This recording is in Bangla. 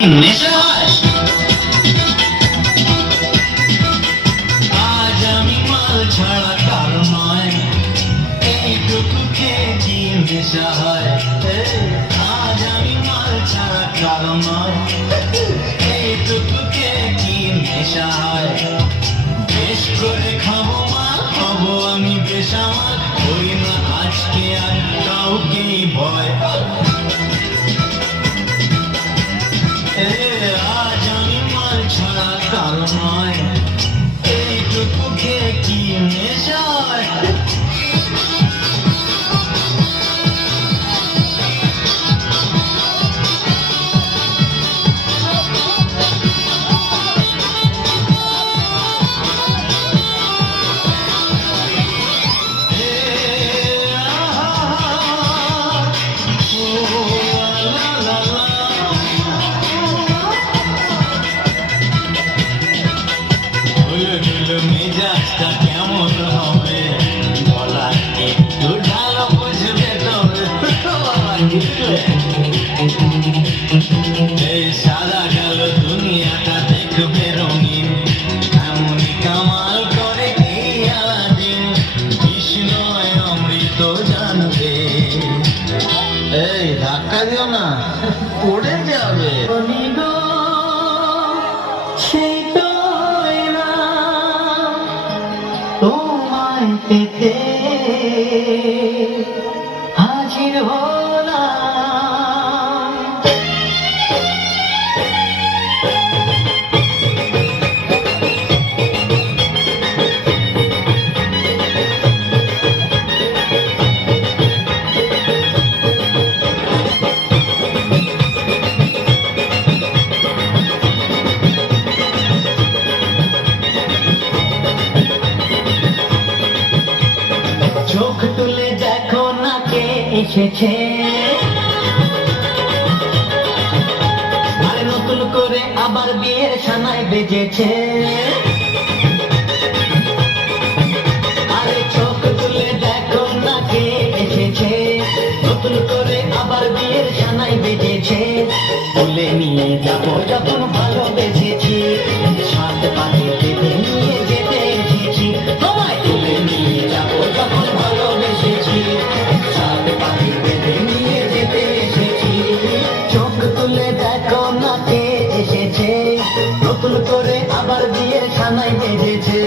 নেশা হয়। আজ আমি মাল ছাড়া কারো নয়, এইটুকু খেয়ে কি নেশা হয়। আজ আমি মাল ছাড়া কারো নয়, এইটুকু খেয়ে কি নেশা হয়। বেশ করে খাবো মাল, হবো আমি বেসামাল, করি না আজকে আর কাউকেই ভয়। আজ আমি মাল ছাড়া কারো নয়, এইটুকু খেয়ে কি নেশা হয়। মেজাজটা কেমন হবে বলা একটু ঢালো, বুঝবে তবে এই সারা গেল দুনিয়াটা দেখবে রঙিন, এমনই কামাল করে এই আলাদিন, কৃষ্ণয় অমৃত জানবে। এই ধাক্কা দিও না, পড়ে যাবে। সেই তোমায় পেতে হাজির হলাম। চোখ তুলে দেখো না কে এসেছে, আরে নতুন করে আবার বিয়ের সানাই বেজেছে। আরে চোখ তুলে দেখো না কে এসেছে, নতুন করে আবার বিয়ের সানাই বেজেছে। তুলে নিয়ে যাবো যখন ভালোবেসেছি, সাত পাখি বেঁধে নিয়ে যেতে এসেছি। তোমায় তুলে নিয়ে যাবো যখন ভালোবেসেছি, সাত পাখি বেঁধে নিয়ে যেতে এসেছি। চোখ তুলে দেখো না কে এসেছে, নতুন করে আবার বিয়ের সানাই বেজেছে।